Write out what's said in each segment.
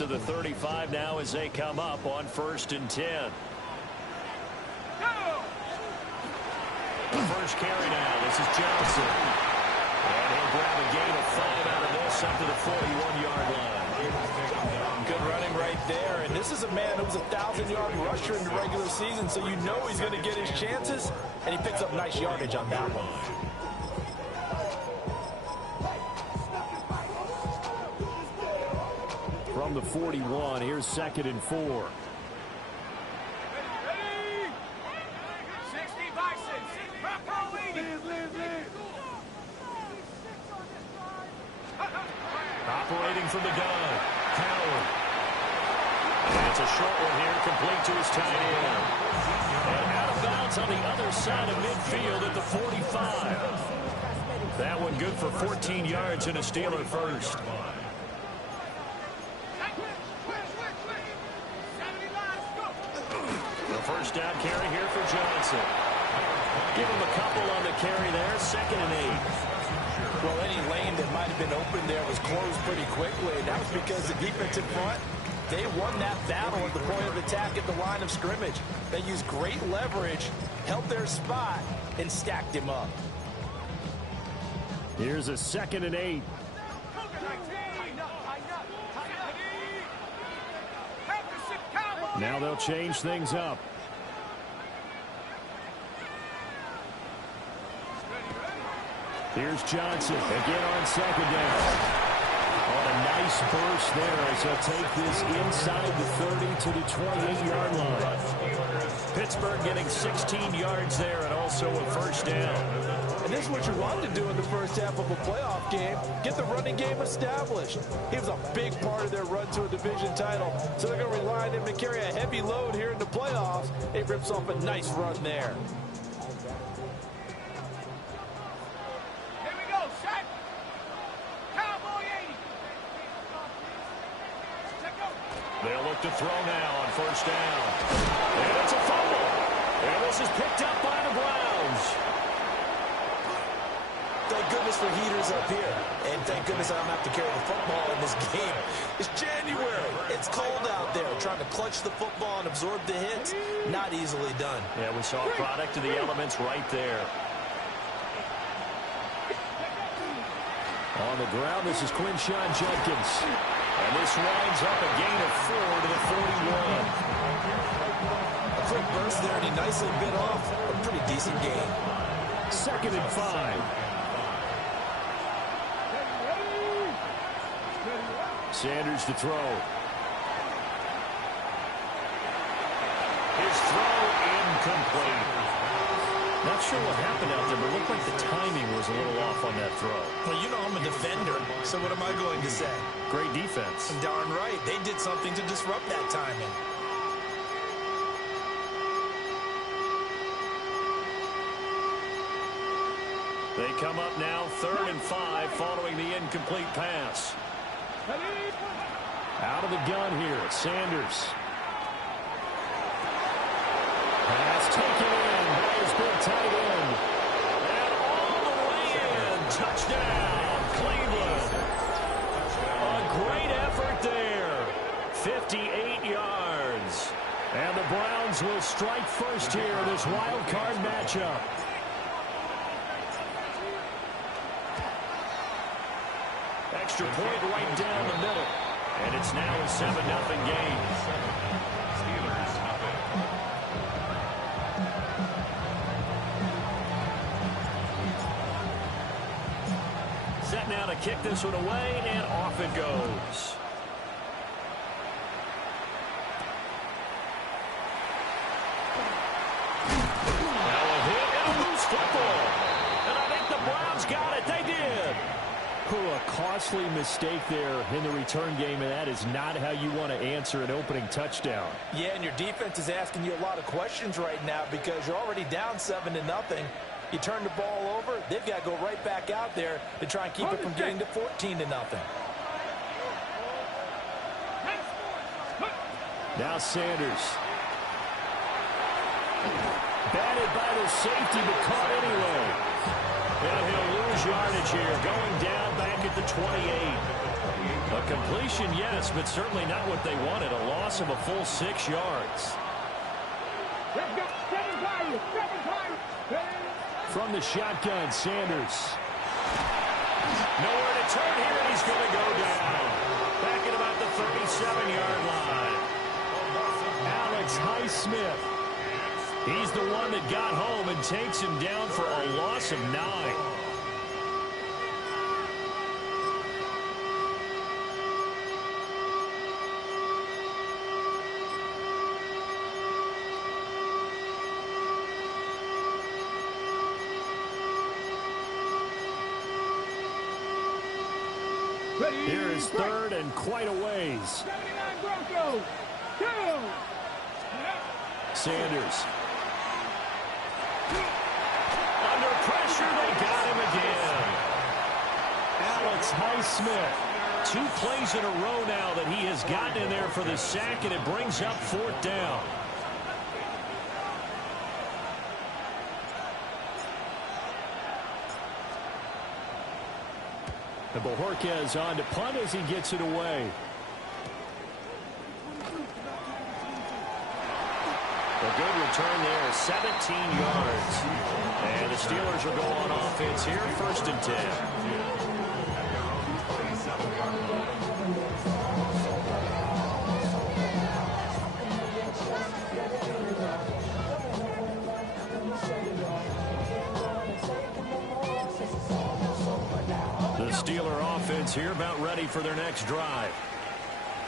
to the 35 now as they come up on 1st and 10. The first carry now. This is Johnson. And he'll grab a gain of 5 out of this up to the 41-yard line. Good running right there. And this is a man who was a 1,000-yard rusher in the regular season, so you know he's going to get his chances. And he picks up nice yardage on that one. From the 41, here's 2nd and 4. Operating from the gun, Howard. And it's a short one here, complete to his tight end. And out of bounds on the other side of midfield at the 45. That one good for 14 yards and a Steeler first. The first down carry here for Johnson. Give him a couple on the carry there, 2nd and 8. Well, any lane that might have been open there was closed pretty quickly. And that was because the defense in front, they won that battle at the point of attack at the line of scrimmage. They used great leverage, held their spot, and stacked him up. Here's a 2nd and 8. Now they'll change things up. Here's Johnson again on 2nd down. On a nice burst there as he'll take this inside the 30 to the 28-yard line. Pittsburgh getting 16 yards there and also a first down. And this is what you want to do in the first half of a playoff game. Get the running game established. He was a big part of their run to a division title. So they're going to rely on him to carry a heavy load here in the playoffs. He rips off a nice run there. They'll look to throw now on 1st down. And it's a fumble. And this is picked up by the Browns. Thank goodness for heaters up here. And thank goodness I don't have to carry the football in this game. It's January. It's cold out there. Trying to clutch the football and absorb the hits, not easily done. Yeah, we saw a product of the elements right there. On the ground, this is Quinshawn Judkins. And this winds up a gain of 4 to the 41. A quick burst there, and he nicely bit off a pretty decent gain. 2nd and 5. Sanders to throw. His throw incomplete. Not sure what happened out there, but it looked like the timing was a little off on that throw. Well, you know I'm a defender, so what am I going to say? Great defense. Darn right. They did something to disrupt that timing. They come up now 3rd and 5 following the incomplete pass. Out of the gun here, Sanders. Pass taken in by his big tight end. And all the way in. Touchdown, Cleveland. A great effort there. 58 yards. And the Browns will strike first here in this wild card matchup. Extra point right down the middle. And it's now a 7-0 game. Set now to kick this one away, and off it goes. Now a hit and a loose football. And I think the Browns got it. They did. A costly mistake there in the return game, and that is not how you want to answer an opening touchdown. Yeah, and your defense is asking you a lot of questions right now because you're already down 7-0. You turn the ball over, they've got to go right back out there to try and keep it from getting to 14-0. Now Sanders. Batted by the safety, but caught anyway. And he'll lose yardage here, going down back at the 28. A completion, yes, but certainly not what they wanted. A loss of a full 6 yards. Let's go. 7 From the shotgun, Sanders. Nowhere to turn here, and he's going to go down. Back at about the 37-yard line. Alex Highsmith. He's the one that got home and takes him down for a loss of 9. Here is third and quite a ways. Sanders. Under pressure, they got him again. Alex Highsmith. 2 plays in a row now that he has gotten in there for the sack, and it brings up 4th down. And Bojorquez on to punt as he gets it away. A good return there, 17 yards. And the Steelers will go on offense here, 1st and 10. The Steeler offense here about ready for their next drive.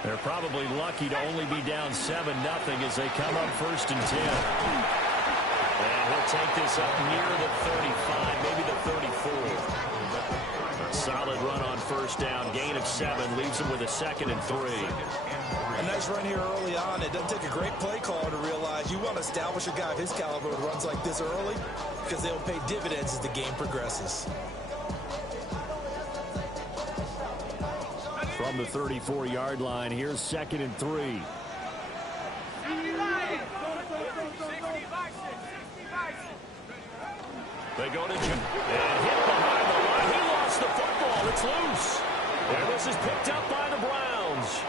They're probably lucky to only be down 7-0 as they come up 1st and 10. And he'll take this up near the 35, maybe the 34. A solid run on 1st down, gain of 7, leaves them with a 2nd and 3. A nice run here early on. It doesn't take a great play caller to realize you want to establish a guy of his caliber with runs like this early because they'll pay dividends as the game progresses. From the 34-yard line, here's 2nd and 3. They go to Jim and hit behind the line. He lost the football. It's loose. And this is picked up by the Browns.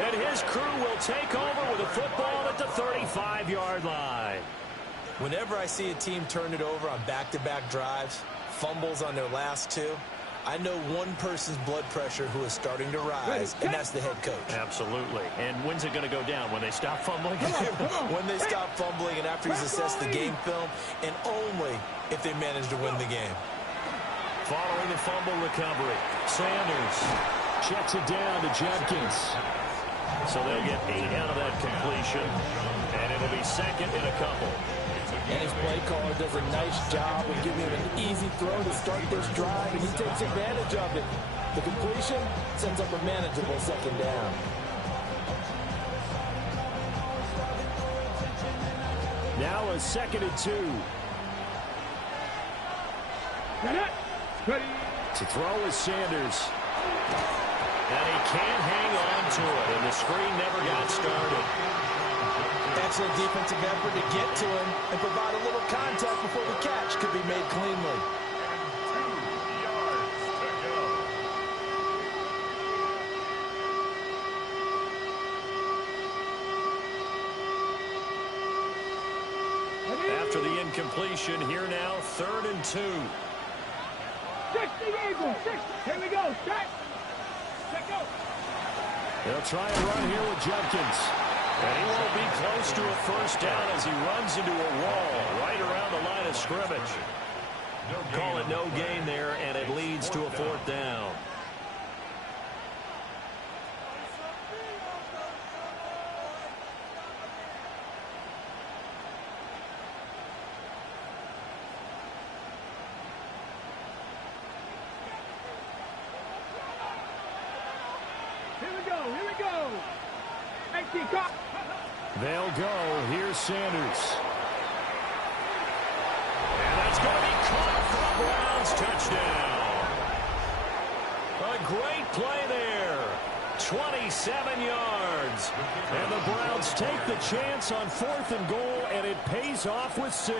And his crew will take over with a football at the 35-yard line. Whenever I see a team turn it over on back-to-back drives, fumbles on their last 2, I know one person's blood pressure who is starting to rise, and that's the head coach. Absolutely. And when's it going to go down? When they stop fumbling? When they stop fumbling and after he's assessed the game film, and only if they manage to win the game. Following the fumble recovery, Sanders checks it down to Jenkins. So they'll get 8 out of that completion, and it'll be 2nd and a couple. And his play caller does a nice job of giving him an easy throw to start this drive, and he takes advantage of it. The completion sends up a manageable 2nd down. Now a 2nd and 2. To throw is Sanders. And he can't hang on to it, and the screen never got started. Excellent defensive effort to get to him and provide a little contact before the catch could be made cleanly. After the incompletion, here now, 3rd and 2. 60 Eagles, 60. Here we go. Set. Let go. They'll try and run here with Jenkins. And he won't be close to a 1st down as he runs into a wall right around the line of scrimmage. Call it no gain there, and it leads to a 4th down. Here we go. Here we go. Empty cut. They'll go. Here's Sanders. And that's going to be caught for a Browns touchdown. A great play there. 27 yards. And the Browns take the chance on 4th and goal, and it pays off with 6.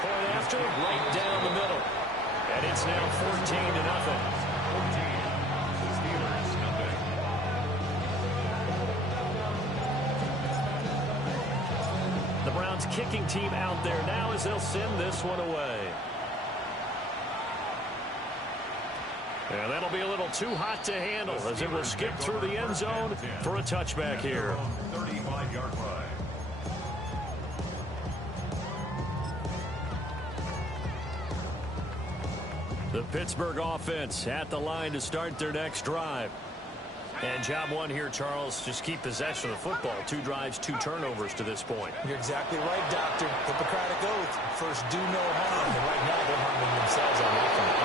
Point after, right down the middle. And it's now 14-0. Browns kicking team out there now as they'll send this one away. And that'll be a little too hot to handle as it will skip through the end zone for a touchback here. 35-yard line. The Pittsburgh offense at the line to start their next drive. And job one here, Charles, just keep possession of the football. 2 drives, 2 turnovers to this point. You're exactly right, Doctor. Hippocratic oath. First, do no harm. And right now, they're harming themselves on offense.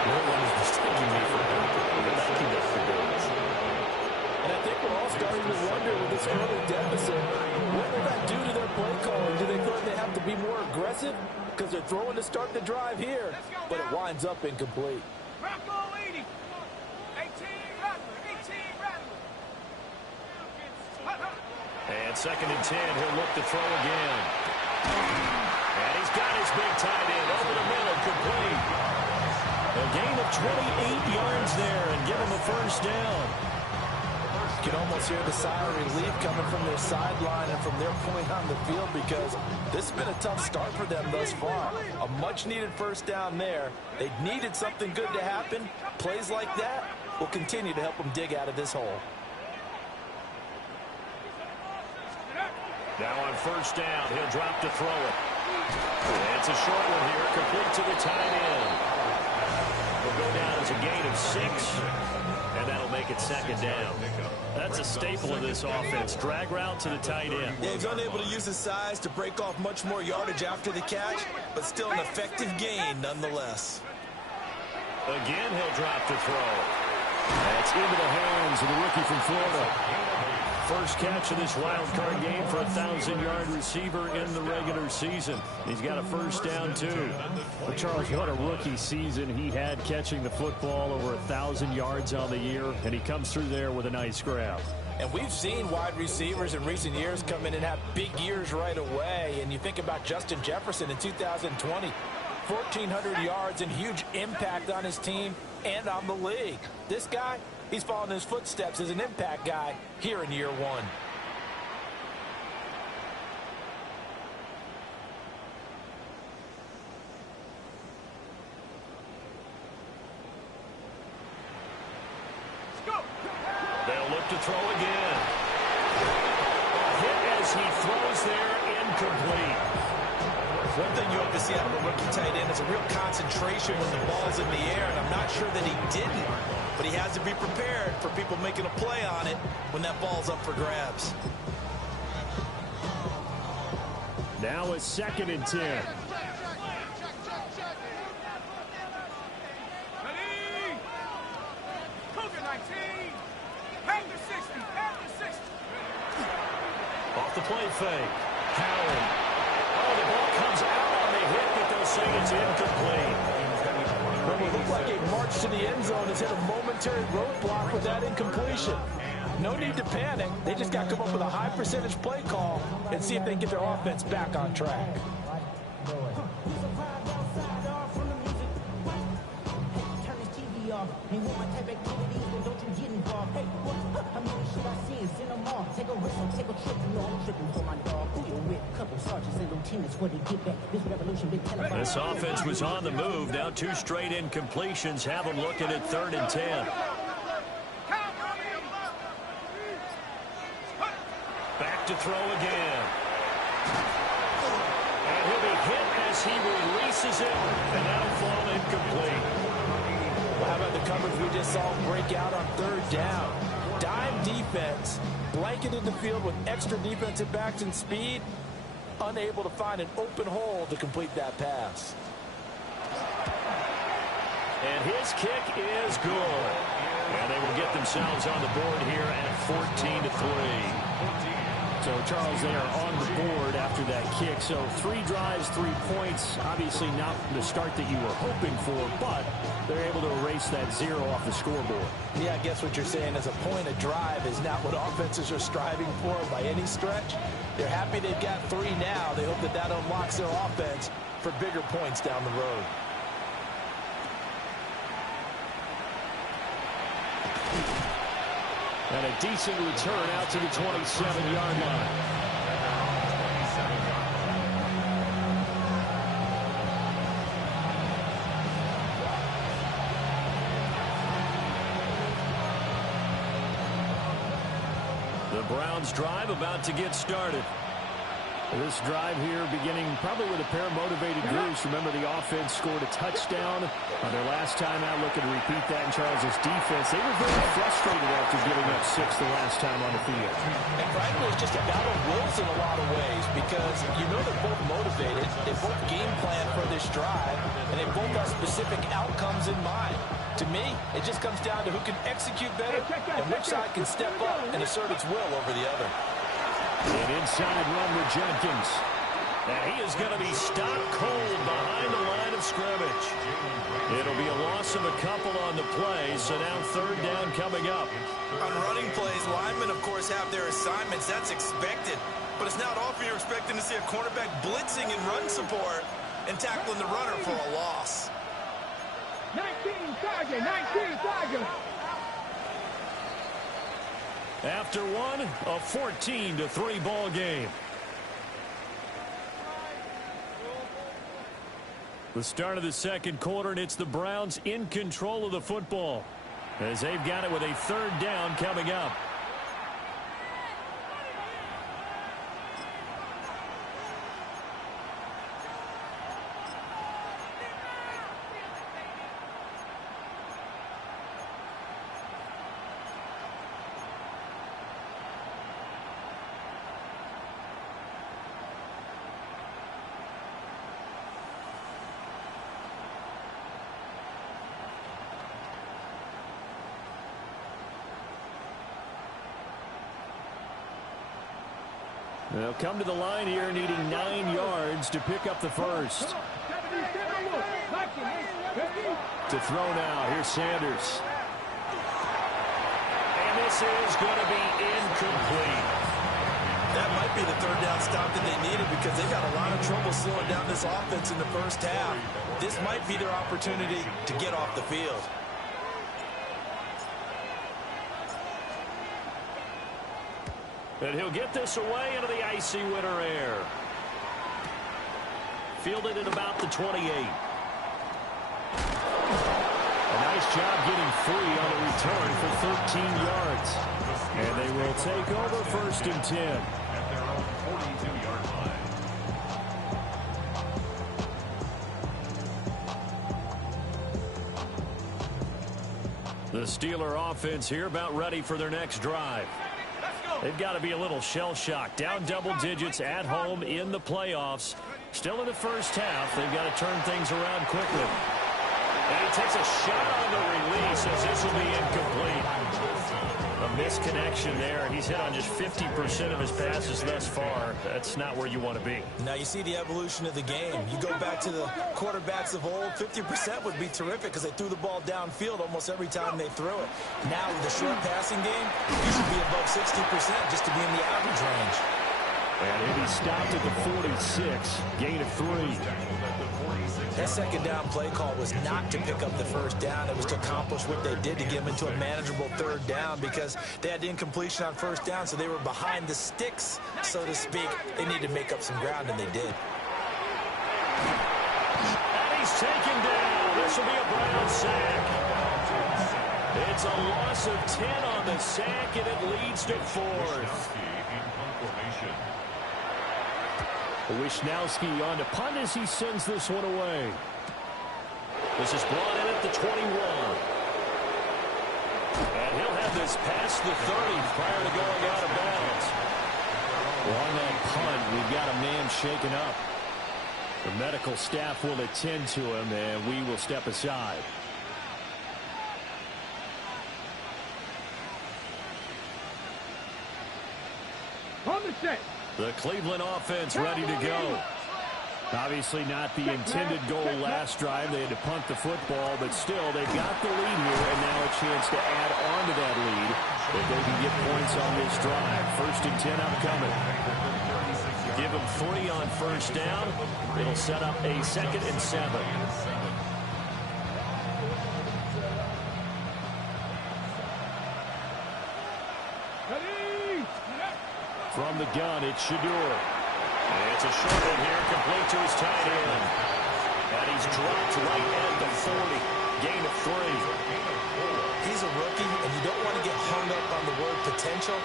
No one is mistaking me for thank you, Dr. Davis. And I think we're all starting to wonder with this early deficit, what will that do to their play calling? Do they feel like they have to be more aggressive? Because they're throwing to start the drive here, but it winds up incomplete. Rocco 80. 18 Rattler. 18 Rattler. And 2nd and 10, he'll look to throw again. And he's got his big tight end over the middle, complete. A gain of 28 yards there and give him a first down. You can almost hear the sigh of relief coming from their sideline and from their point on the field because this has been a tough start for them thus far. A much-needed first down there. They needed something good to happen. Plays like that will continue to help them dig out of this hole. Now on first down, he'll drop to throw it. And it's a short one here, complete to the tight end. Will go down as a gain of 6, and that'll make it 2nd down. That's a staple of this offense. Drag route to the tight end. Yeah, he's unable to use his size to break off much more yardage after the catch, but still an effective gain nonetheless. Again, he'll drop to throw. That's into the hands of the rookie from Florida. First catch of this wild card game for a 1,000-yard receiver in the regular season. He's got a first down, too. But Charles, what a rookie season he had catching the football, over 1,000 yards on the year, and he comes through there with a nice grab. And we've seen wide receivers in recent years come in and have big years right away. And you think about Justin Jefferson in 2020, 1,400 yards and huge impact on his team and on the league. This guy, he's following his footsteps as an impact guy here in year 1. They'll look to throw again. A hit as he throws there, incomplete. One thing you hope to see out of a rookie tight end is a real concentration when the ball's in the air, and I'm not sure that he didn't, but he has to be prepared for people making a play on it when that ball's up for grabs. Now it's 2nd and 10. Ready? Cougar 19. Panther 60. Panther 60. Off the play fake. Howard. Oh, the ball comes out on the hit, but they'll say it's incomplete. Well, it looked like a march to the end zone has hit a momentary roadblock with that incompletion. No need to panic. They just got to come up with a high percentage play call and see if they can get their offense back on track. This offense was on the move. Now 2 straight incompletions have them looking at 3rd and 10. Back to throw again. And he'll be hit as he releases it, and that'll fall incomplete. Well, how about the coverage we just saw break out on 3rd down? Dime defense, blanketed the field with extra defensive backs and speed, unable to find an open hole to complete that pass. And his kick is good. And they will get themselves on the board here at 14-3. So, Charles, they are on the board after that kick. So 3 drives, 3 points. Obviously not the start that you were hoping for, but they're able to erase that 0 off the scoreboard. Yeah, I guess what you're saying is a point a drive is not what offenses are striving for by any stretch. They're happy they've got 3 now. They hope that that unlocks their offense for bigger points down the road. And a decent return out to the 27-yard line. The Browns drive about to get started. This drive here beginning probably with a pair of motivated groups. Remember, the offense scored a touchdown on their last time out. Looking to repeat that in Charles' defense. They were very frustrated after giving up 6 the last time on the field. And frankly, it's just a battle of wills in a lot of ways because you know they're both motivated. They both game plan for this drive, and they both have specific outcomes in mind. To me, it just comes down to who can execute better and which side can step up and assert its will over the other. An inside run with Jenkins. And he is going to be stopped cold behind the line of scrimmage. It'll be a loss of a couple on the play, so now 3rd down coming up. On running plays, linemen, of course, have their assignments. That's expected. But it's not often you're expecting to see a cornerback blitzing in run support and tackling the runner for a loss. 19 Tiger. After one, a 14-3 ball game. The start of the second quarter, and it's the Browns in control of the football as they've got it with a 3rd down coming up. They'll come to the line here needing 9 yards to pick up the first. To throw now. Here's Sanders. And this is going to be incomplete. That might be the 3rd down stop that they needed because they got a lot of trouble slowing down this offense in the first half. This might be their opportunity to get off the field. And he'll get this away into the icy winter air. Fielded at about the 28. A nice job getting free on the return for 13 yards. And they will take over 1st and 10. At their own 42-yard line. The Steeler offense here about ready for their next drive. They've got to be a little shell-shocked. Down double digits at home in the playoffs. Still in the first half. They've got to turn things around quickly. And he takes a shot on the release as this will be incomplete. A misconnection there. He's hit on just 50% of his passes thus far. That's not where you want to be. Now you see the evolution of the game. You go back to the quarterbacks of old, 50% would be terrific because they threw the ball downfield almost every time they threw it. Now with the short passing game, you should be above 60% just to be in the average range. And he'll be stopped at the 46, gain of 3. That 2nd down play call was not to pick up the 1st down. It was to accomplish what they did to get them into a manageable 3rd down because they had the incompletion on 1st down, so they were behind the sticks, so to speak. They needed to make up some ground, and they did. And he's taken down. This will be a Brown sack. It's a loss of 10 on the sack, and it leads to 4th. Wishnowski on to punt as he sends this one away. This is brought in at the 21. And he'll have this past the 30 prior to going out of bounds. Well, on that punt, we've got a man shaken up. The medical staff will attend to him, and we will step aside. On the set. The Cleveland offense ready to go. Obviously not the intended goal last drive. They had to punt the football, but still they've got the lead here, and now a chance to add on to that lead if they can get points on this drive. 1st and 10 upcoming. Give them 3 on 1st down. It'll set up a 2nd and 7. From the gun, it's Shador. It's a short one here, complete to his tight end. And he's dropped right at the 40. Gain of 3. He's a rookie, and you don't want to get hung up on the word potential.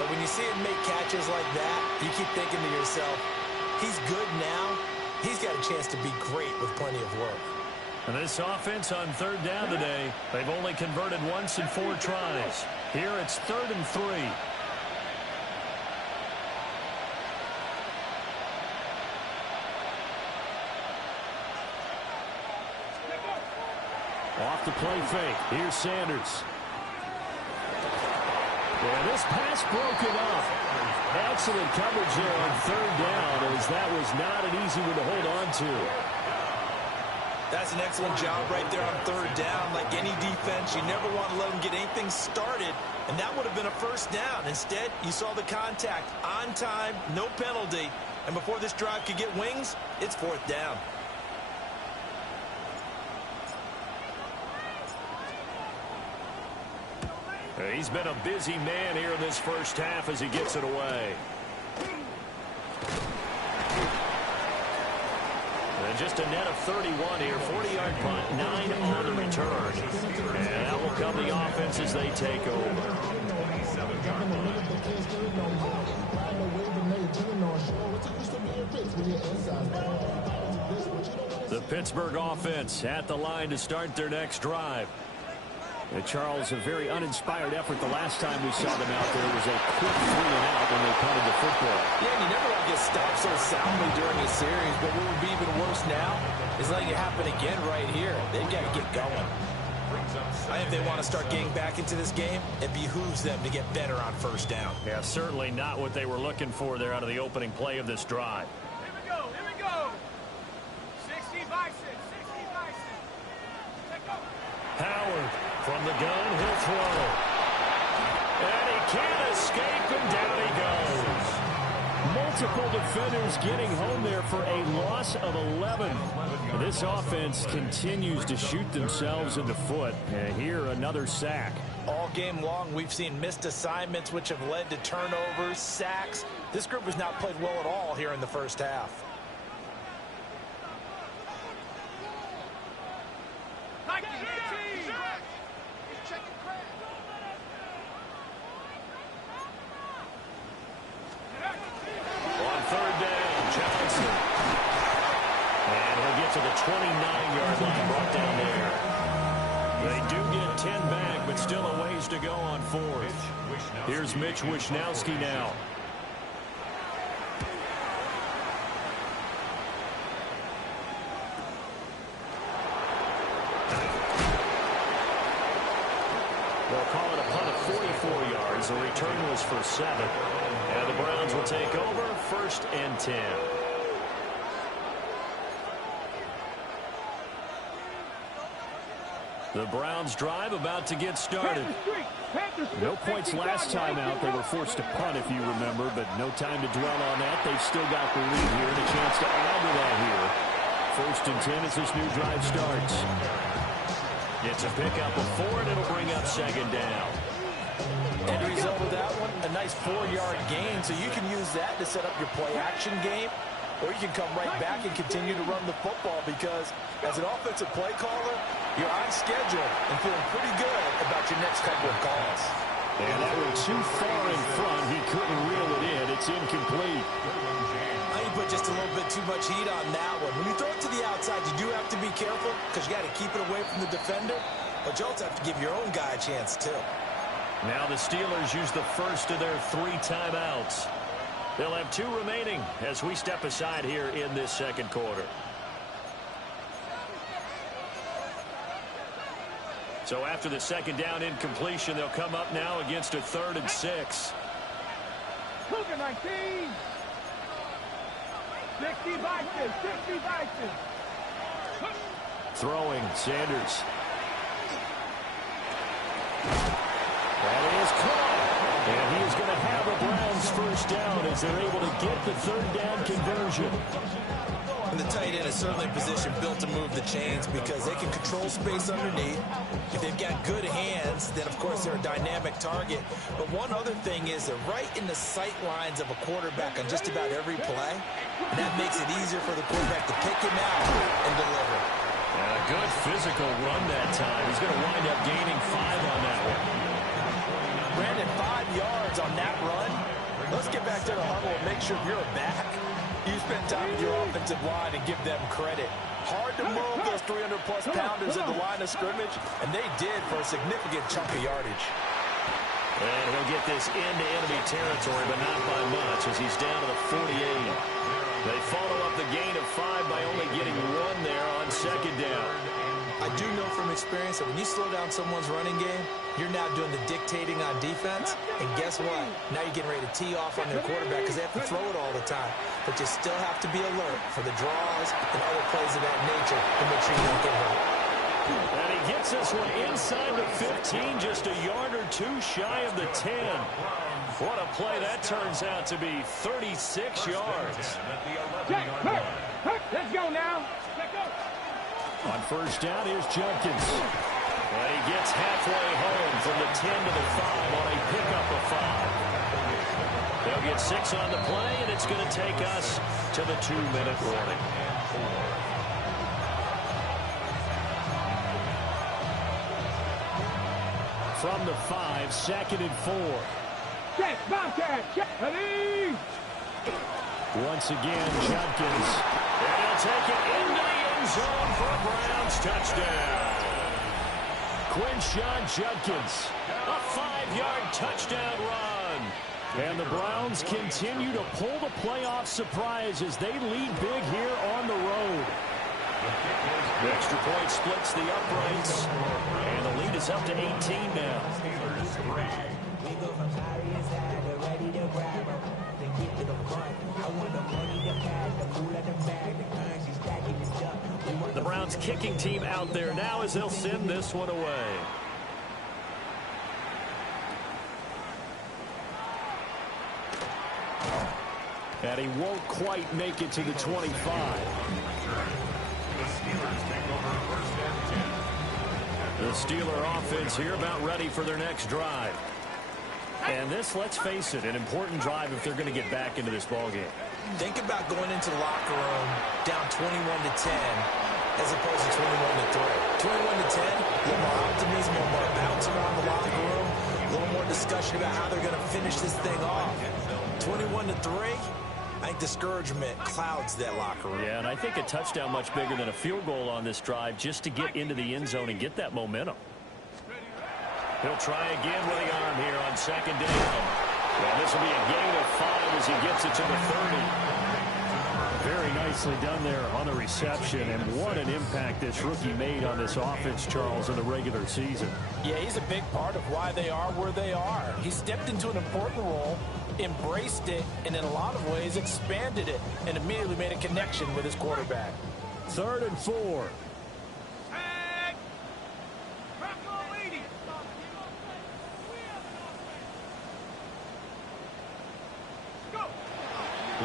But when you see him make catches like that, you keep thinking to yourself, he's good now. He's got a chance to be great with plenty of work. And this offense on third down today, they've only converted once in 4 tries. Here it's 3rd and 3. Off the play fake. Here's Sanders. And this pass broken up. Excellent coverage there on 3rd down, as that was not an easy one to hold on to. That's an excellent job right there on 3rd down. Like any defense, you never want to let them get anything started, and that would have been a 1st down. Instead, you saw the contact on time, no penalty, and before this drive could get wings, it's 4th down. He's been a busy man here in this first half as he gets it away. And just a net of 31 here, 40-yard punt, 9 on the return. And that will come the offense as they take over. The Pittsburgh offense at the line to start their next drive. And Charles, a very uninspired effort the last time we saw them out there. It was a quick 3-and-out when they punted the football. Yeah, and you never want to get stopped so soundly during a series, but what would be even worse now is letting it happen again right here. They've got to get going. I think they want to start getting back into this game. It behooves them to get better on 1st down. Yeah, certainly not what they were looking for there out of the opening play of this drive. Here we go, here we go. 60 Bison, 60 Bison. Take over. Howard from the gun, he'll throw. And he can't escape, and down he goes. Multiple defenders getting home there for a loss of 11. This offense continues to shoot themselves in the foot. And here, another sack. All game long, we've seen missed assignments, which have led to turnovers, sacks. This group has not played well at all here in the first half. To the 29-yard line, brought down there. They do get 10 back, but still a ways to go on 4th. Here's Mitch Wishnowski now. They'll call it a punt of 44 yards. The return was for 7. And the Browns will take over 1st and 10. The Browns drive about to get started. No points last time out. They were forced to punt, if you remember, but no time to dwell on that. They've still got the lead here and a chance to add to that here. 1st and 10 as this new drive starts. It's a pickup of 4, and it'll bring up 2nd down. End result of that one, a nice 4-yard gain, so you can use that to set up your play-action game, or you can come right back and continue to run the football because as an offensive play caller, you're on schedule and feeling pretty good about your next couple of calls. And that one too far in front. He couldn't reel it in. It's incomplete. I think you put just a little bit too much heat on that one. When you throw it to the outside, you do have to be careful because you got to keep it away from the defender, but you also have to give your own guy a chance too. Now the Steelers use the first of their 3 timeouts. They'll have 2 remaining as we step aside here in this second quarter. So after the 2nd down incompletion, they'll come up now against a 3rd and 6. Cougar 19. 60 Bison, 60 Bison. Throwing, Sanders. That is caught. And he is going to have a Browns 1st down as they're able to get the 3rd down conversion. And the tight end is certainly a position built to move the chains because they can control space underneath. If they've got good hands, then of course they're a dynamic target. But one other thing is they're right in the sight lines of a quarterback on just about every play. And that makes it easier for the quarterback to pick him out and deliver. And a good physical run that time. He's going to wind up gaining 5 on that one. Brandon, 5 yards on that run. Let's get back to the huddle and make sure you're a back. You spend time with your offensive line and give them credit. Hard to move those 300-plus pounders at the line of scrimmage, and they did for a significant chunk of yardage. And he'll get this into enemy territory, but not by much as he's down to the 48. They follow up the gain of 5 by only getting 1 there on second down. I do know from experience that when you slow down someone's running game, you're now doing the dictating on defense. And guess what? Now you're getting ready to tee off on their quarterback because they have to throw it all the time. But you still have to be alert for the draws and other plays of that nature to make sure you don't get hurt. And he gets this one inside the 15, just a yard or 2 shy of the 10. What a play that turns out to be, 36 yards. Let's go now. Let's go. On first down, here's Jenkins. And he gets halfway home from the 10 to the 5 on a pickup of 5. They'll get 6 on the play, and it's going to take us to the 2-minute warning. From the 5, 2nd and 4. Check, Bobcat, check, ready. Once again, Jenkins. And he'll take it into the end zone for a Browns touchdown. Quinshawn Judkins, a 5-yard touchdown run. And the Browns continue to pull the playoff surprise as they lead big here on the road. The extra point splits the uprights, and the lead is up to 18 now. The Browns kicking team out there now as they'll send this one away. And he won't quite make it to the 25. The Steeler offense here about ready for their next drive. And this, let's face it, an important drive if they're going to get back into this ballgame. Think about going into the locker room down 21-10 as opposed to 21-3. 21-10, a little more optimism, a little more bounce around the locker room, a little more discussion about how they're going to finish this thing off. 21-3, I think discouragement clouds that locker room. Yeah, and I think a touchdown much bigger than a field goal on this drive just to get into the end zone and get that momentum. He'll try again with the arm here on second down. Well, this will be a gain of 5 as he gets it to the 30. Very nicely done there on the reception, and what an impact this rookie made on this offense, Charles, in the regular season. Yeah, he's a big part of why they are where they are. He stepped into an important role, embraced it, and in a lot of ways expanded it, and immediately made a connection with his quarterback. 3rd and 4.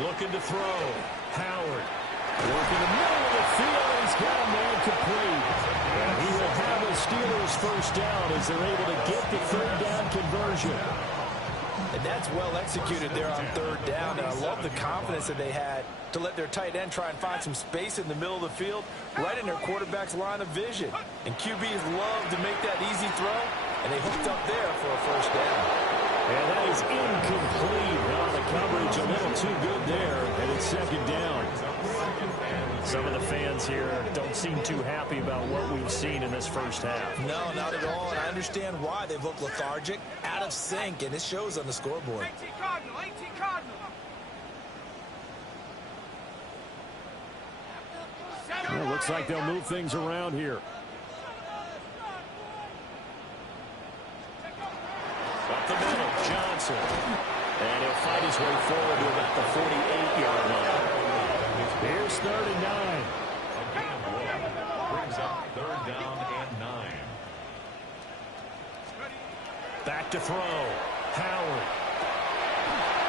Looking to throw. Howard. Working the middle of the field. He's got a man complete. And he will have the Steelers first down as they're able to get the 3rd down conversion. And that's well executed there on 3rd down. And I love the confidence that they had to let their tight end try and find some space in the middle of the field, right in their quarterback's line of vision. And QBs love to make that easy throw, and they hooked up there for a first down. And that is incomplete. Now the coverage a little too good there, and it's 2nd down. Some of the fans here don't seem too happy about what we've seen in this first half. No, not at all, and I understand why. They've looked lethargic, out of sync, and it shows on the scoreboard. 18 Cardinal, 18 Cardinal. Well, it looks like they'll move things around here. Up the middle, Johnson. And he'll fight his way forward to about the 48-yard line. Here's 3rd and 9. Brings up 3rd down and 9. Back to throw. Howard.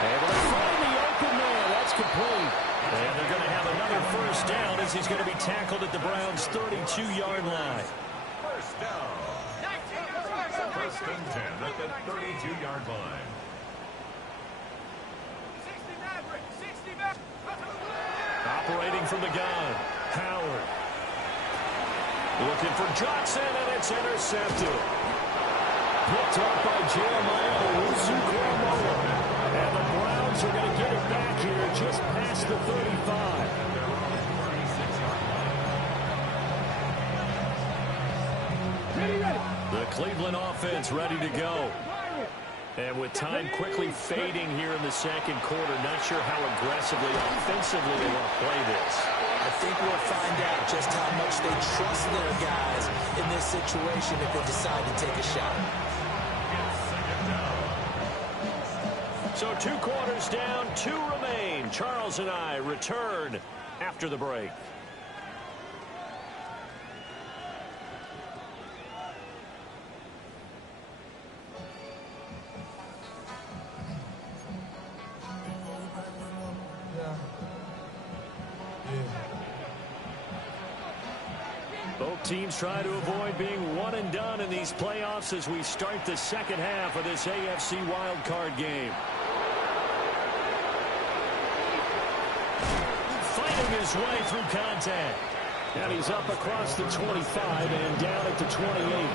Able to find the open man. That's complete. And they're going to have another first down as he's going to be tackled at the Browns' 32-yard line. First down. 1st and 10 at the 32-yard line. 60 Maverick, 60 Maverick. Operating from the gun. Howard. Looking for Johnson, and it's intercepted. Picked up by Jeremiah Owusu-Koramoah. And the Browns The Cleveland offense ready to go. And with time quickly fading here in the second quarter, not sure how aggressively, offensively they want to play this. I think we'll find out just how much they trust their guys in this situation if they decide to take a shot. So 2 quarters down, 2 remain. Charles and I return after the break. Both teams try to avoid being one and done in these playoffs as we start the second half of this AFC wildcard game. Fighting his way through contact. And he's up across the 25 and down at the 28.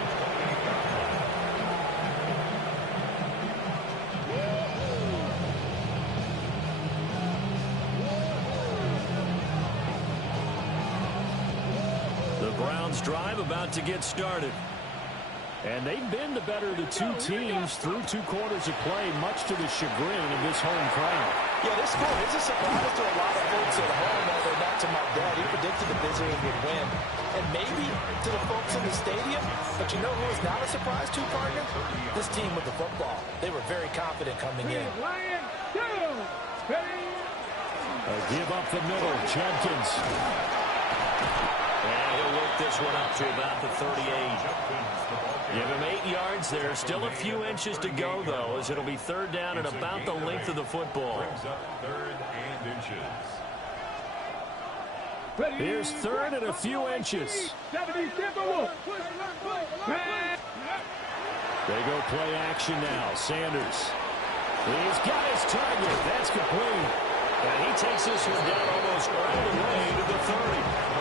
Browns drive about to get started. And they've been the better of the 2 teams through 2 quarters of play, much to the chagrin of this home crowd. Yeah, this score is a surprise to a lot of folks at home, although not to my dad. He predicted the Wizards would win. And maybe to the folks in the stadium. But you know who is not a surprise to, partner? This team with the football. They were very confident coming in. A give up the middle. Jenkins. And he'll work this one up to about the 38. Give him 8 yards there. Still a few inches to go, though, as it'll be 3rd down and about the length of the football. Here's 3rd and a few inches. They go play action now. Sanders. He's got his target. That's complete. And he takes this one down almost all the way to the 30.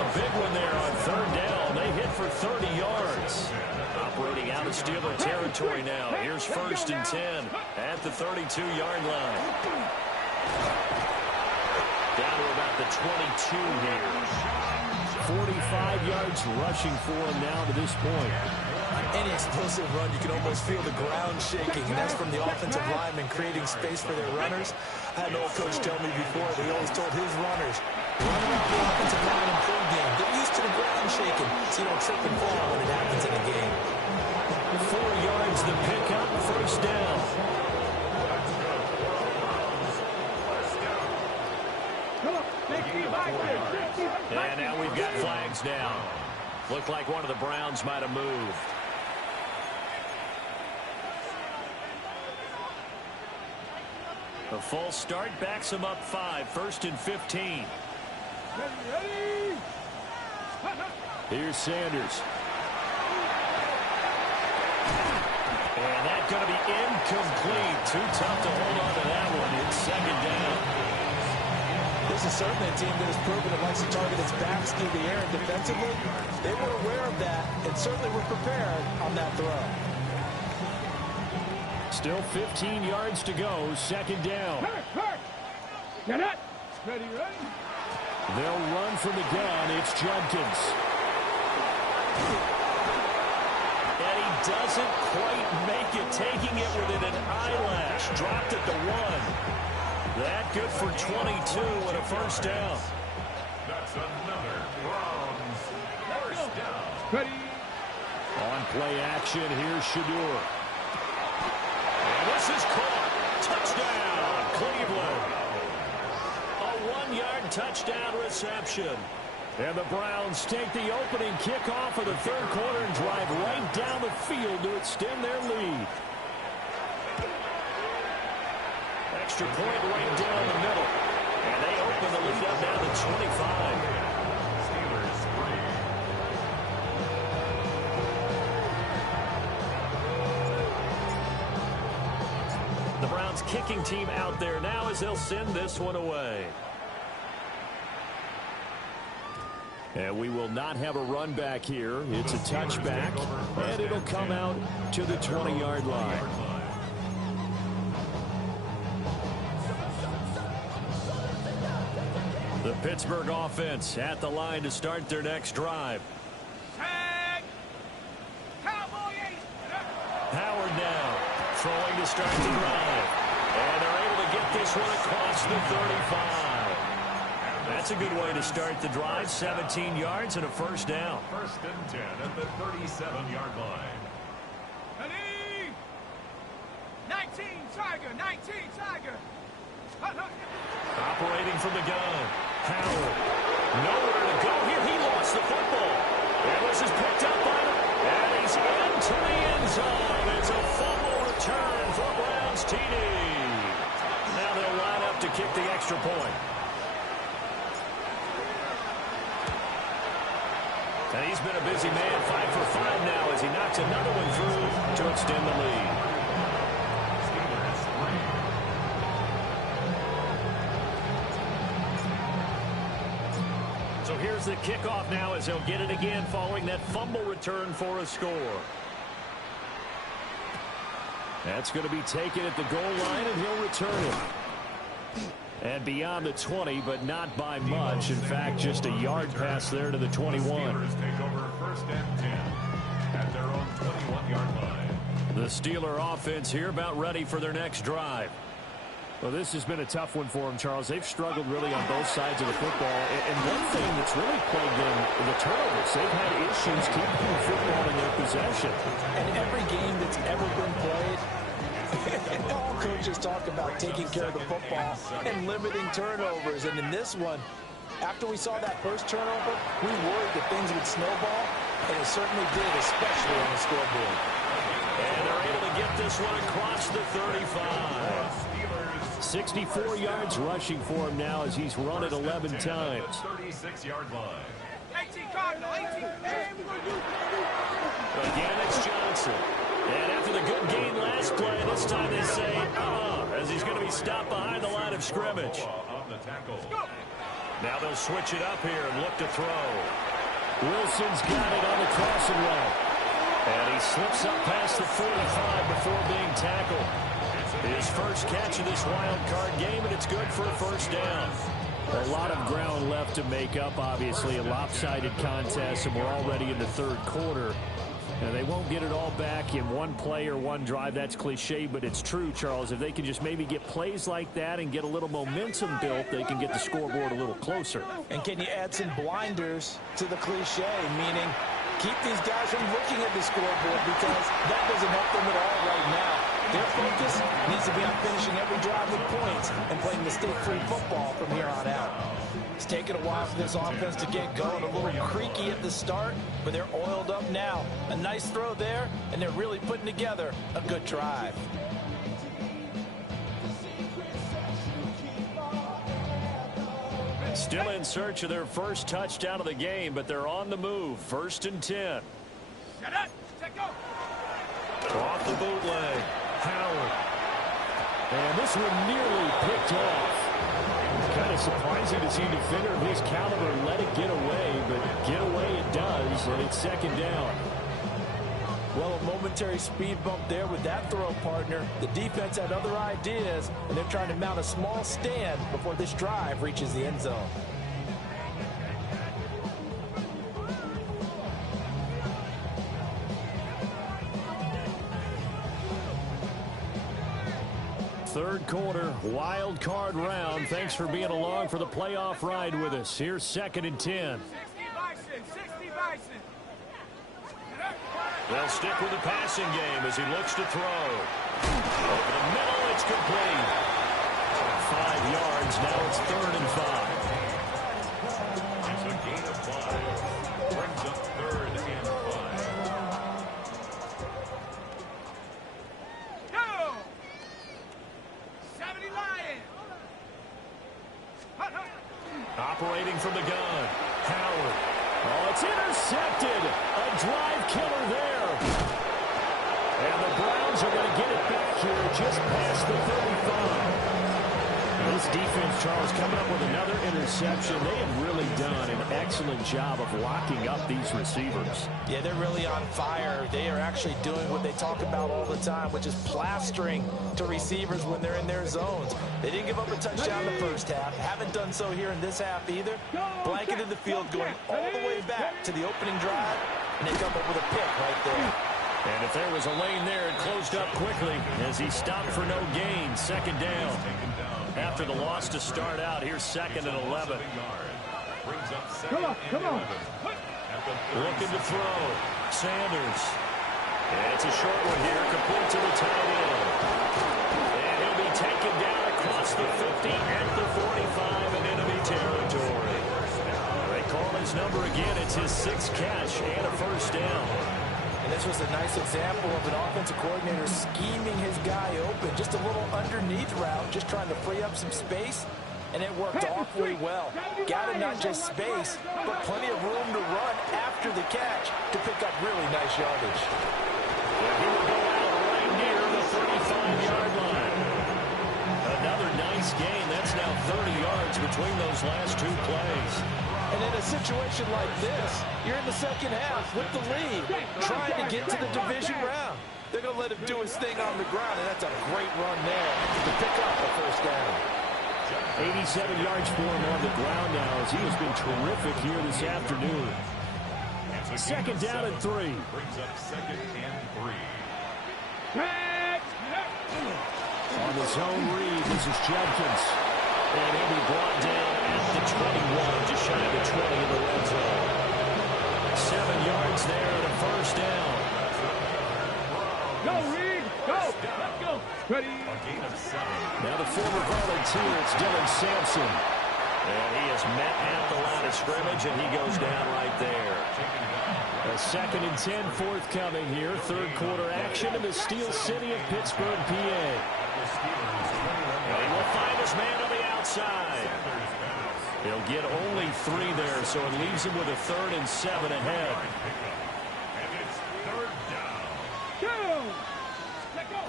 A big one there on 3rd down. They hit for 30 yards. Operating out of Steeler territory now. Here's 1st and 10 at the 32-yard line. Down to about the 22 here. 45 yards rushing for him now to this point. Any explosive run, you can almost feel the ground shaking, and that's from the offensive linemen creating space for their runners. I had an old coach tell me before that he always told his runners, run around the offensive line in full game. Get used to the ground shaking so you don't trip and fall when it happens in a game. 4 yards the pickup, 1st down. And now we've got flags down. Looked like one of the Browns might have moved. A false start backs him up 5, 1st and 15. Here's Sanders. And that's going to be incomplete. Too tough to hold on to that one. It's 2nd down. This is certainly a team that has proven it likes to target its backs through the air, and defensively, they were aware of that and certainly were prepared on that throw. Still 15 yards to go, 2nd down. Get it. Ready. They'll run from the gun. It's Jenkins. And he doesn't quite make it, taking it within an eyelash. Dropped it to 1. That good for 22 and a 1st down. That's another Browns 1st down. Ready. On play action, here's Shadur. And this is caught. Touchdown, Cleveland. A 1-yard touchdown reception. And the Browns take the opening kickoff of the 3rd quarter and drive right down the field to extend their lead. Extra point right down the middle. And they open the lead up now to 25. Steelers 3. The Browns kicking team out there now as they'll send this one away. And we will not have a run back here. It's a touchback, and it'll come out to the 20-yard line. The Pittsburgh offense at the line to start their next drive. Tag. Cowboys. throwing to start the drive. And they're able to get this one across the 35. That's a good way to start the drive. 17 yards and a first down. First and 10 at the 37-yard line. Ready? 19, Tiger, 19, Tiger. Operating from the gun. Howard. Nowhere to go here. He lost the football. And this is picked up by him. And he's into the end zone. It's a fumble return for Browns TD. Now they'll line up to kick the extra point. And he's been a busy man, 5 for 5 now as he knocks another one through to extend the lead. So here's the kickoff now as they'll get it again following that fumble return for a score. That's going to be taken at the goal line, and he'll return it. And beyond the 20, but not by much. In fact, just a yard pass there to the 21. Steelers take over first and 10 at their own 21-yard line. The Steeler offense here about ready for their next drive. Well, this has been a tough one for them, Charles. They've struggled really on both sides of the football. And one thing that's really plagued them, the turnovers. They've had issues keeping the football in their possession. And every game that's ever been played, all coaches talk about taking care of the football and limiting turnovers. And in this one, after we saw that first turnover, we worried that things would snowball, and it certainly did, especially on the scoreboard. And they're able to get this one across the 35. 64 yards rushing for him now as he's run it 11 times. 36-yard line. 18, Cardinal, 18. Again, it's Johnson. And after the good gain last play, this time they say, as he's going to be stopped behind the line of scrimmage. On the tackle. Now they'll switch it up here and look to throw. Wilson's got it on the crossing route. And he slips up past the 45 before being tackled. His first catch of this wild card game, and it's good for a first down. A lot of ground left to make up, obviously. A lopsided contest, and we're already in the third quarter. Now, they won't get it all back in one play or one drive. That's cliche, but it's true, Charles. If they can just maybe get plays like that and get a little momentum built, they can get the scoreboard a little closer. And can you add some blinders to the cliche, meaning keep these guys from looking at the scoreboard because that doesn't help them at all right now. Their focus needs to be on finishing every drive with points and playing mistake-free football from here on out. It's taken a while for this offense to get going. A little creaky at the start, but they're oiled up now. A nice throw there, and they're really putting together a good drive. Still in search of their first touchdown of the game, but they're on the move. First and 10. Shut up. Take go. Off the bootleg. Howard. And this one nearly picked off. Kind of surprising to see a defender of his caliber let it get away, but get away it does, and it's second down. Well, a momentary speed bump there with that throw, partner. The defense had other ideas, and they're trying to mount a small stand before this drive reaches the end zone. Third quarter, wild card round. Thanks for being along for the playoff ride with us. Here's second and 10. 60 Bison, 60 Bison. They'll stick with the passing game as he looks to throw. Over the middle, it's complete. 5 yards, now it's 3rd and 5. It's a gain of 5. Brings up 3rd and 5. Go! 70 Lions. Operating from the gun. Howard. Oh, it's intercepted. A drive killer there. And the Browns are going to get it back here just past the 35. This defense, Charles, coming up with another interception. They have really done an excellent job of locking up these receivers. Yeah, they're really on fire. They are actually doing what they talk about all the time, which is plastering to receivers when they're in their zones. They didn't give up a touchdown the first half. Haven't done so here in this half either. Blanketed the field going all the way back to the opening drive, and they come up with a pick right there. And if there was a lane there, it closed up quickly as he stopped for no gain. Second down. After the loss to start out, here's 2nd and 11. Come on. Looking to throw. Sanders. And it's a short one here, complete to the tight end. And he'll be taken down across the 50 at the 45 in enemy territory. They call his number again. It's his 6th catch and a first down. And this was a nice example of an offensive coordinator scheming his guy open. Just a little underneath route, just trying to free up some space. And it worked awfully well. Got him not just space, but plenty of room to run after the catch to pick up really nice yardage. He will go out right near the 35-yard line. Another nice gain. That's now 30 yards between those last 2 plays. And in a situation like this, you're in the second half with the lead, trying to get to the division round. They're going to let him do his thing on the ground, and that's a great run there to pick up a first down. 87 yards for him on the ground now as he has been terrific here this afternoon. 2nd down and 3. Brings up 2nd and 3. On the zone read, this is Jenkins. And he'll be brought down at the 21, just shy of the 20 in the red zone. 7 yards there and a first down. Go, Reed. Go. Let's go. Ready. A gain of 7. Now the former volunteer, it's Dylan Sampson. And he is met at the line of scrimmage, and he goes down right there. A 2nd and 10 forthcoming here. 3rd quarter action in the Steel City of Pittsburgh, PA. And he will find his man on the outside. He'll get only 3 there, so it leaves him with a 3rd and 7 ahead. And it's 3rd down. Go. Let go.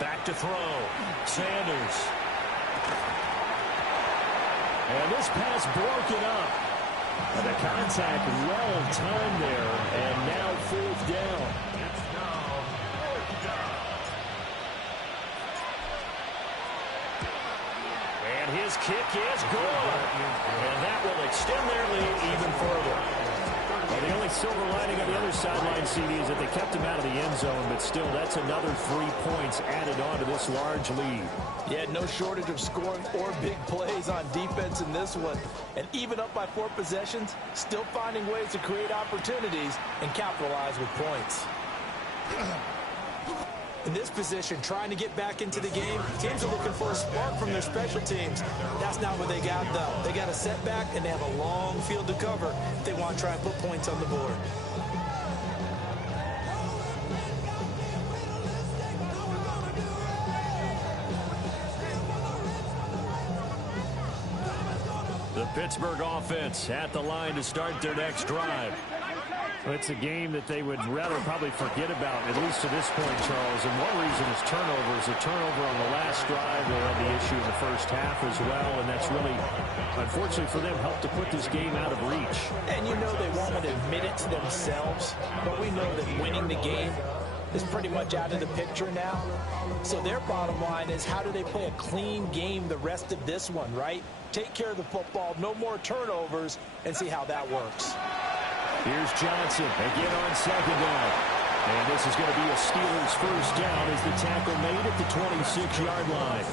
Back to throw. Sanders. And this pass broken up. And the contact well timed there. And now 4th down. It's now 4th down. And his kick is good. And that will extend their lead even further. Well, the only silver lining on the other sideline, CD, is that they kept him out of the end zone, but still, that's another 3 points added on to this large lead. Yeah, no shortage of scoring or big plays on defense in this one. And even up by 4 possessions, still finding ways to create opportunities and capitalize with points. In this position, trying to get back into the game, teams are looking for a spark from their special teams. That's not what they got, though. They got a setback, and they have a long field to cover if they want to try and put points on the board. The Pittsburgh offense at the line to start their next drive. It's a game that they would rather probably forget about, at least to this point, Charles. And one reason is turnovers. A turnover on the last drive, they had the issue in the first half as well. And that's really, unfortunately for them, helped to put this game out of reach. And you know they won't admit it to themselves, but we know that winning the game is pretty much out of the picture now. So their bottom line is, how do they play a clean game the rest of this one, right? Take care of the football, no more turnovers, and see how that works. Here's Johnson again on 2nd down. And this is going to be a Steelers first down as the tackle made at the 26-yard line.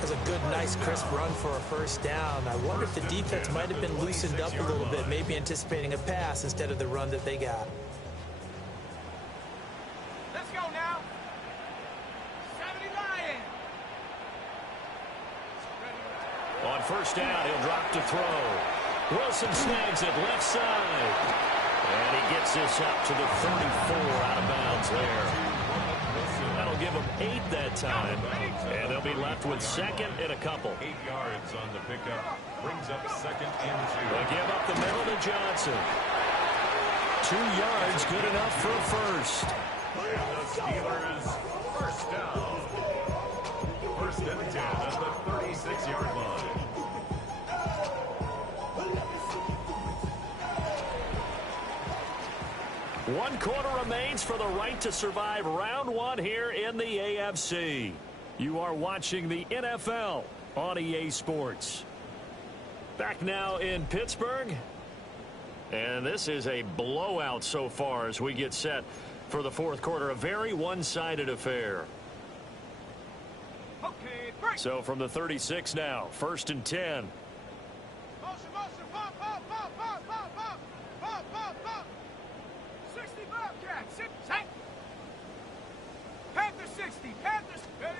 That's a good, nice, crisp run for a first down. I wonder if the defense might have been loosened up a little bit, maybe anticipating a pass instead of the run that they got. Let's go now. 70 Lions. On first down, he'll drop to throw. Wilson snags it left side. And he gets this up to the 34 out of bounds there. That'll give him 8 that time. And they'll be left with 2nd and a couple. 8 yards on the pickup. Brings up 2nd and 2. They give up the middle to Johnson. 2 yards, good enough for a first. And the Steelers first down. 1st and 10 at the 36-yard line. One quarter remains for the right to survive round 1 here in the AFC. You are watching the NFL on EA Sports. Back now in Pittsburgh. And this is a blowout so far as we get set For the fourth quarter, a very one-sided affair. Okay, break. So from the 36 now, 1st and 10. Motion, motion, pop, pop, pop, pop, pop, pop, pop, pop, pop. 60 Bobcats, set. Panther 60, Panthers, ready.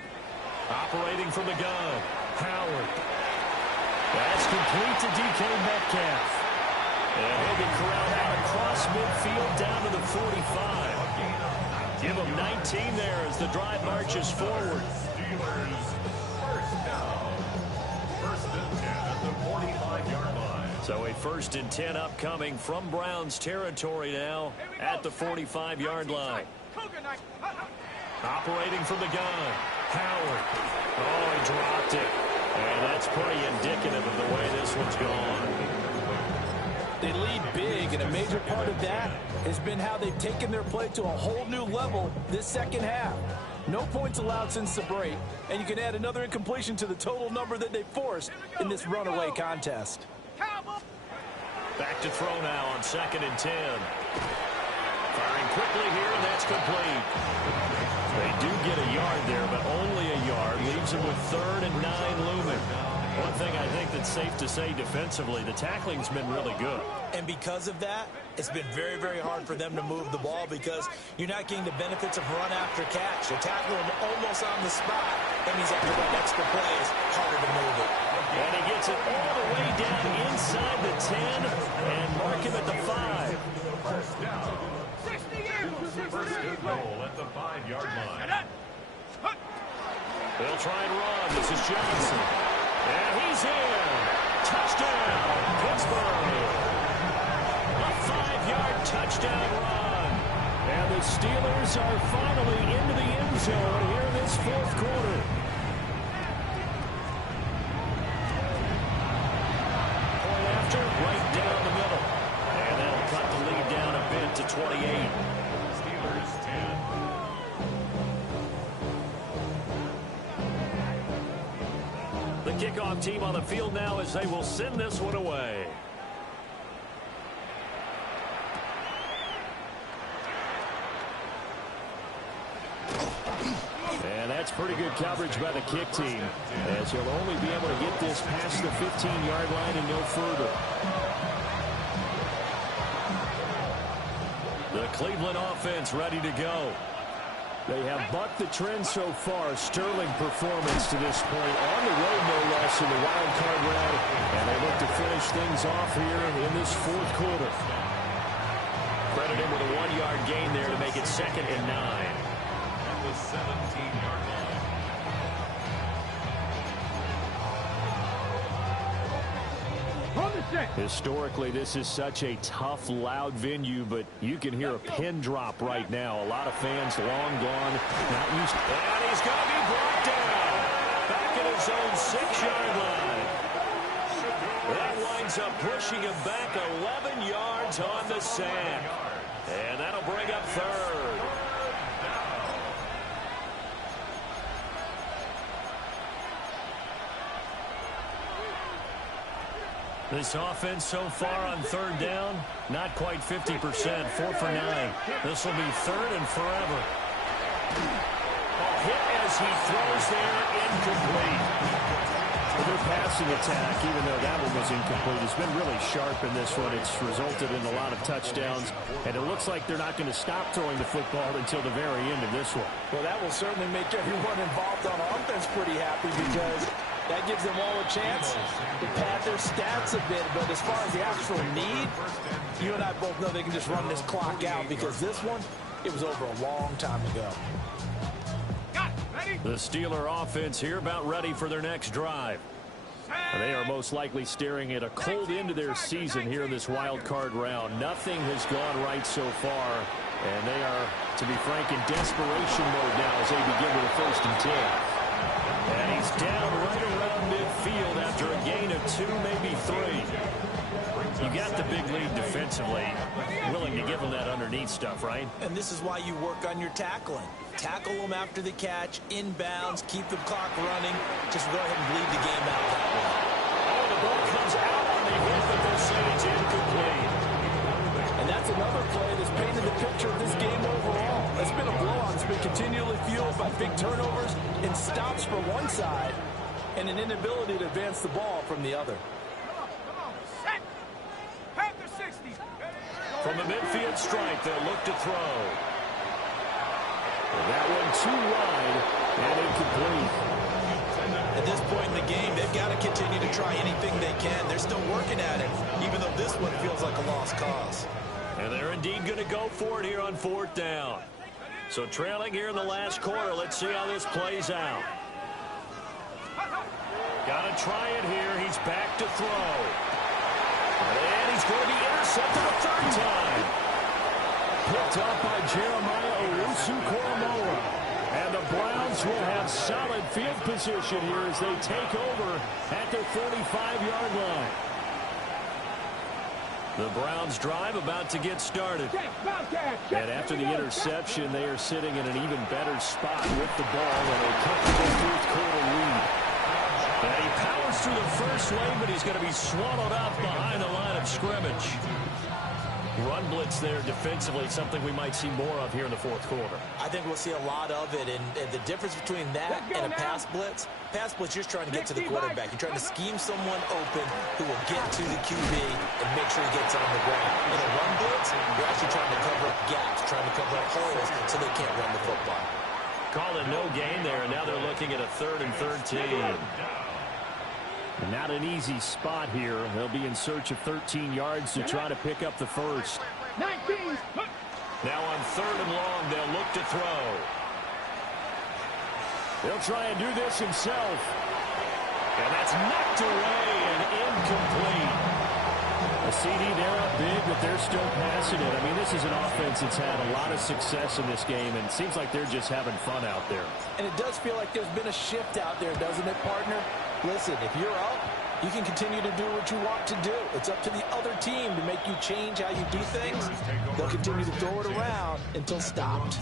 Operating from the gun, Howard. That's complete to DK Metcalf. And he'll be corralled out across midfield down to the 45. Give him 19 there as the drive marches forward. Steelers first down. 1st and 10 at the 45-yard line. So a 1st and 10 upcoming from Browns territory now at the 45-yard line. Cougar knife. Operating from the gun, Howard. Oh, he dropped it. And that's pretty indicative of the way this one's gone. They lead big, and a major part of that has been how they've taken their play to a whole new level this second half. No points allowed since the break, and you can add another incompletion to the total number that they forced in this runaway contest. Back to throw now on 2nd and 10. Firing quickly here, and that's complete. They do get a yard there, but only a yard. Leaves them with 3rd and 9 looming. One thing I think that's safe to say defensively, the tackling's been really good. And because of that, it's been very, very hard for them to move the ball because you're not getting the benefits of run after catch. They're tackling him almost on the spot. That means after run extra plays, harder to move it. And he gets it all the way down inside the 10 and mark him at the 5. First down. 1st and goal at the 5-yard line. They'll try and run. This is Johnson. And he's in. Touchdown, Pittsburgh. A 5-yard touchdown run. And the Steelers are finally into the end zone here in this 4th quarter. Point after, right down the middle. And that'll cut the lead down a bit to 28. Steelers 10. The kickoff team on the field now as they will send this one away. And that's pretty good coverage by the kick team, as he'll only be able to get this past the 15-yard line and no further. The Cleveland offense ready to go. They have bucked the trend so far. Sterling performance to this point. On the road, no less, in the wild card round. And they look to finish things off here in this 4th quarter. Credit him with a 1-yard gain there to make it 2nd and 9. At the 17-yard line. Historically, this is such a tough, loud venue, but you can hear a pin drop right now. A lot of fans long gone, not used to. And he's going to be brought down back at his own 6-yard line. That winds up pushing him back 11 yards on the sack. And that'll bring up 3rd. This offense so far on 3rd down, not quite 50%, 4 for 9. This will be 3rd and forever. A hit as he throws there, incomplete. Well, their passing attack, even though that one was incomplete, has been really sharp in this one. It's resulted in a lot of touchdowns, and it looks like they're not going to stop throwing the football until the very end of this one. Well, that will certainly make everyone involved on offense pretty happy because that gives them all a chance to pad their stats a bit. But as far as the actual need, you and I both know they can just run this clock out because this one, it was over a long time ago. The Steeler offense here about ready for their next drive. They are most likely staring at a cold end to their season here in this wild card round. Nothing has gone right so far, and they are, to be frank, in desperation mode now as they begin with a 1st and 10. And he's down right around midfield after a gain of 2, maybe 3. You got the big lead defensively. Willing to give them that underneath stuff, right? And this is why you work on your tackling. Tackle them after the catch, inbounds, keep the clock running. Just go ahead and bleed the game out that way. Oh, the ball comes out on the hit, but they'll say it's incomplete. And that's another play that's painted the picture of this game overall. been a blowout. It's been continually fueled by big turnovers and stops for one side and an inability to advance the ball from the other. Come on, set. Panther 60. From the midfield stripe, they'll look to throw. That one too wide and incomplete. At this point in the game, they've got to continue to try anything they can. They're still working at it, even though this one feels like a lost cause. And they're indeed going to go for it here on 4th down. So trailing here in the last quarter, let's see how this plays out. Got to try it here. He's back to throw. And he's going to be intercepted a 3rd time. Picked up by Jeremiah Owusu-Koramoah. And the Browns will have solid field position here as they take over at their 45-yard line. The Browns drive about to get started. And after the interception, they are sitting in an even better spot with the ball in a comfortable 4th quarter lead. And he powers through the first lane, but he's going to be swallowed up behind the line of scrimmage. Run blitz there defensively, something we might see more of here in the 4th quarter. I think we'll see a lot of it, and the difference between that and a pass blitz, you're trying to get to the quarterback. You're trying to scheme someone open who will get to the QB and make sure he gets on the ground. In a run blitz, you're actually trying to cover up gaps, trying to cover up holes so they can't run the football. Call it no gain there, and now they're looking at a 3rd and 13. Not an easy spot here. They'll be in search of 13 yards to try to pick up the first. 19. Now on 3rd and long, they'll look to throw. He'll try and do this himself. And that's knocked away and incomplete. A CD, they're up big, but they're still passing it. I mean, this is an offense that's had a lot of success in this game, and it seems like they're just having fun out there. And it does feel like there's been a shift out there, doesn't it, partner? Listen, if you're up, you can continue to do what you want to do. It's up to the other team to make you change how you do things. They'll continue to throw it around until stopped.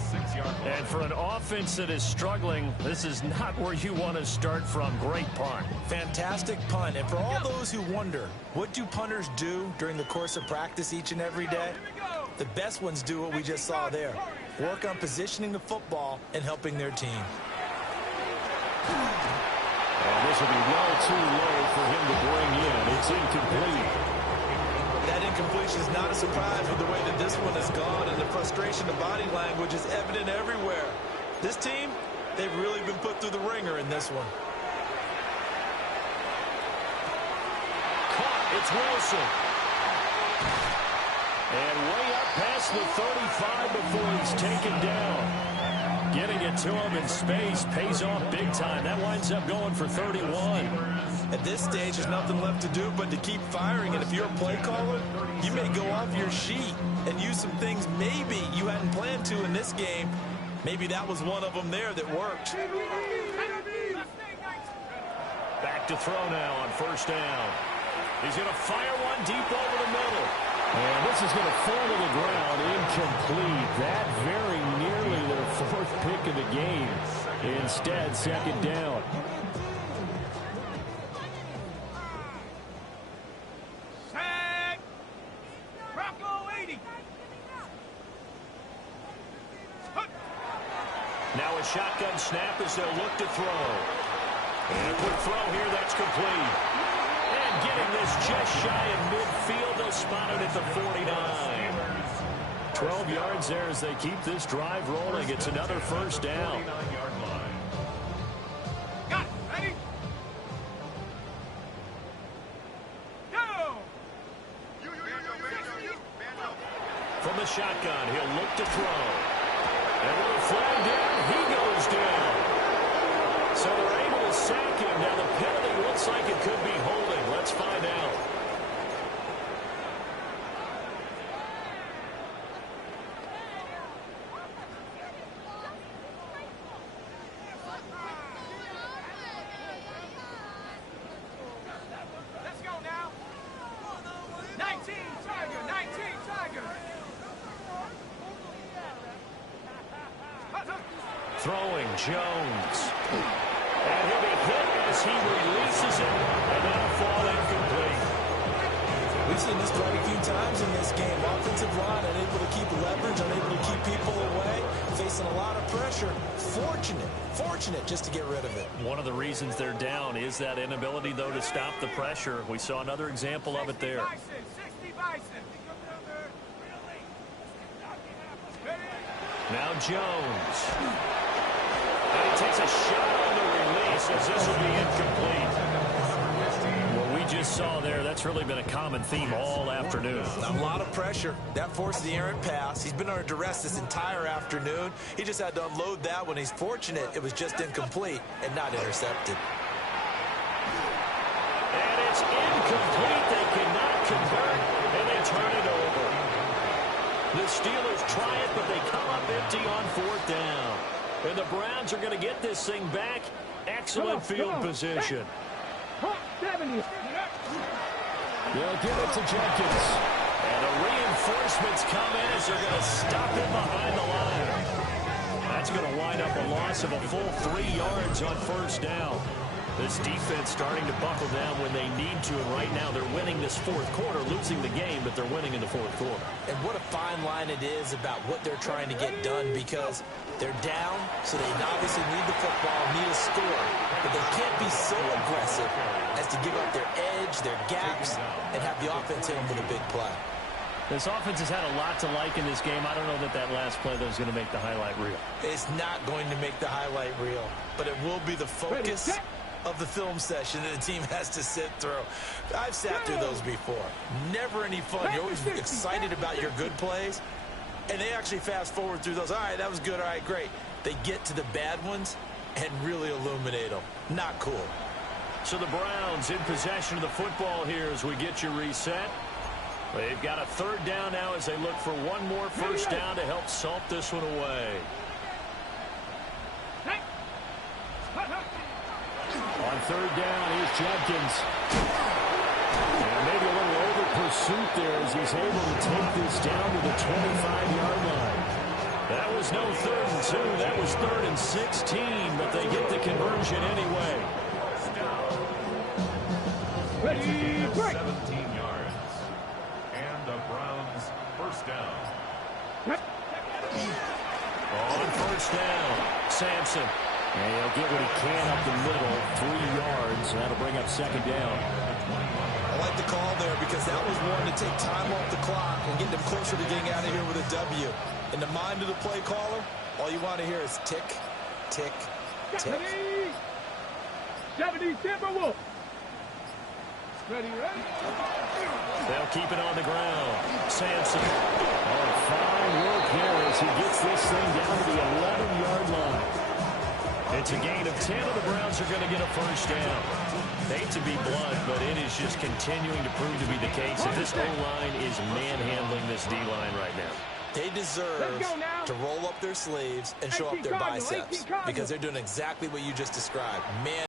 And for an offense that is struggling, this is not where you want to start from. Great punt. Fantastic punt. And for all those who wonder, what do punters do during the course of practice each and every day? The best ones do what we just saw there. Work on positioning the football and helping their team. And this will be well too low for him to bring in. It's incomplete. That incompletion is not a surprise with the way that this one has gone, and the frustration of body language is evident everywhere. This team, they've really been put through the ringer in this one. Caught. It's Wilson. And way up past the 35 before he's taken down. Getting it to him in space pays off big time. That winds up going for 31. At this stage, there's nothing left to do but to keep firing. And if you're a play caller, you may go off your sheet and use some things maybe you hadn't planned to in this game. Maybe that was one of them there that worked. Back to throw now on 1st down. He's going to fire one deep over the middle. And this is going to fall to the ground, incomplete. That very nearly their 4th pick of the game. Instead, 2nd down. Set. Bronco 80. Now a shotgun snap as they'll look to throw. And a quick throw here, that's complete. And getting this just shy of midfield, they'll spot it at the 49. 12 yards there as they keep this drive rolling. It's another 1st down. Got it. Ready? Go. From the shotgun, he'll look to throw. And with a flag down, he goes down. So they're able to sack him. Now the penalty looks like it could be holding. Let's find out. Let's go now. 19 Tiger. 19 Tiger. Throwing Jones. And he'll be hit as he releases it. And that'll fall incomplete. We We've seen this quite a few times in this game. Offensive line unable to keep leverage, unable to keep people away, facing a lot of pressure. Fortunate just to get rid of it. One of the reasons they're down is that inability, though, to stop the pressure. We saw another example of it there. 60 Bison. Now Jones. And he takes a shot on the release as this will be incomplete. What we just saw there, that's really been a common theme all afternoon. A lot of pressure. That forced the errant pass. He's been under duress this entire afternoon. He just had to unload that one. He's fortunate it was just incomplete and not intercepted. And it's incomplete. They cannot convert, and they turn it over. The Steelers try it, but they come up empty on 4th down. And the Browns are going to get this thing back. Excellent field position. They'll give it to Jenkins. And the reinforcements come in as they're going to stop him behind the line. That's going to wind up a loss of a full 3 yards on 1st down. This defense starting to buckle down when they need to, and right now they're winning this 4th quarter, losing the game, but they're winning in the 4th quarter. And what a fine line it is about what they're trying to get done, because they're down, so they obviously need the football, need a score, but they can't be so aggressive as to give up their edge, their gaps, and have the offense hit them with a big play. This offense has had a lot to like in this game. I don't know that last play that was going to make the highlight reel. It's not going to make the highlight reel, but it will be the focus of the film session that the team has to sit through. I've sat through those before. Never any fun. You're always excited about your good plays, and they actually fast forward through those. All right, that was good. All right, great. They get to the bad ones and really illuminate them. Not cool. So the Browns in possession of the football here as we get you reset. They've got a 3rd down now as they look for one more 1st down to help salt this one away. On 3rd down, here's Jenkins. And maybe a little over pursuit there as he's able to take this down to the 25-yard line. That was no 3rd and 2. That was 3rd and 16, but they get the conversion anyway. 17 yards. And the Browns 1st down. On 1st down, Sampson. And he'll get what he can up the middle, 3 yards. That'll bring up 2nd down. I like the call there because that was one to take time off the clock and get them closer to getting out of here with a W. In the mind of the play caller, all you want to hear is tick, tick, tick. 70 Timberwolves. Ready. They'll keep it on the ground. Sampson. Oh, fine work there as he gets this thing down to the 11-yard line. It's a gain of 10, and the Browns are going to get a 1st down. Hate to be blunt, but it is just continuing to prove to be the case that this O-line is manhandling this D-line right now. They deserve to roll up their sleeves and show up their biceps because they're doing exactly what you just described. Man.